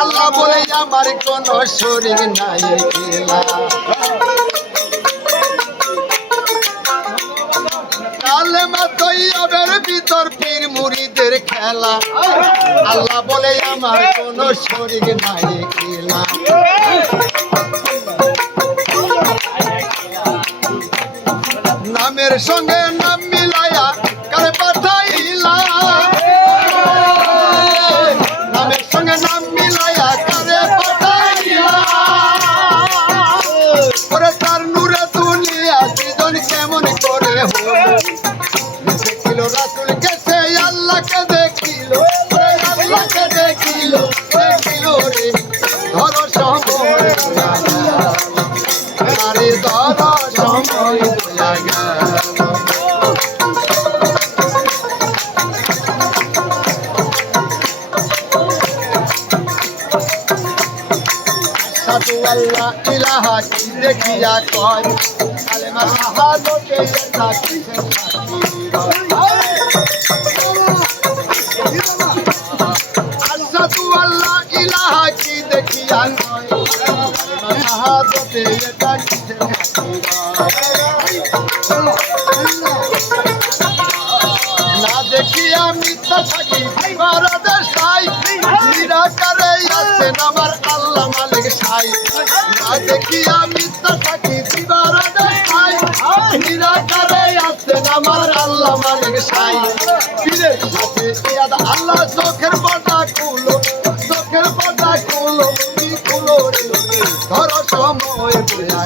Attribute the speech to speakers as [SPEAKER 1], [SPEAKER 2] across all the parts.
[SPEAKER 1] আল্লাহ বলে, আমার কোন শরীর নাই আল্লাহ বলে, আমার কোন শরীর নাই খেলা নামের সঙ্গে নাম মিলায়া చెక్కిలో రాసులు সাধু আল্লাহ ইলাহা না দেখিয়া মিথ্যা থাকি ভারতের সাই নিরাকারে আছেন আমার দেখিয়া মিথ্যা থাকি ভারতের সাই নিরাকারে আছেন আমার আল্লাহ মালিক সাই। পীরের সাথে ইয়াদ আল্লাহ চোখের পর্দা খুলো, চোখের পর্দা খুলো কি খুলো ধরো সময় বোঝা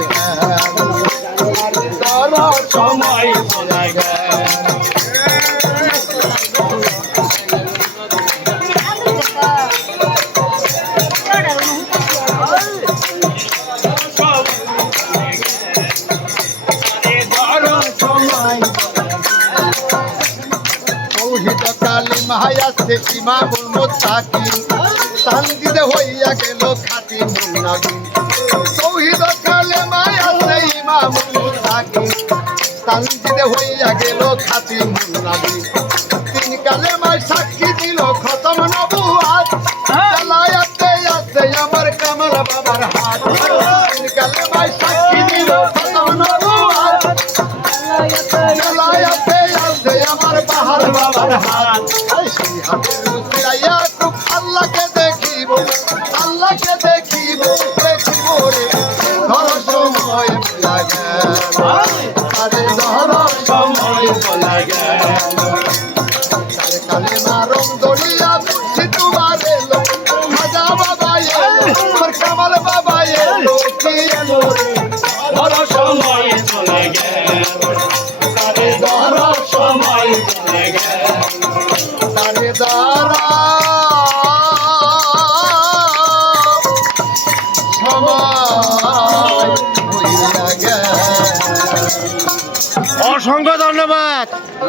[SPEAKER 1] হায়াতে ইমামুল মুত্তাকিন তানজিদ হইয়া গেল খাতি মুন্নাবিন তৌহিদ কালিমা হায়াতে ইমামুল মুত্তাকিন তানজিদ হইয়া গেল খাতি মুন্নাবিন তিন কালেমায় সাক্ষী দিল খতম নবুয়াত। চালায়াতে আছে আমার কামাল বাবার হাত। তিন কালেমায় সাক্ষী হাত সেই হাতের ফিরাইয়া খুব আল্লাহকে দেখিব আল্লাহকে দেখিব দেখিব রে ধর সময় বোলা আরে ধর সময় বোলা কালে কালে মারম খাজা বাবা এলো কামাল বাবা এলো কি এলো রে
[SPEAKER 2] ধর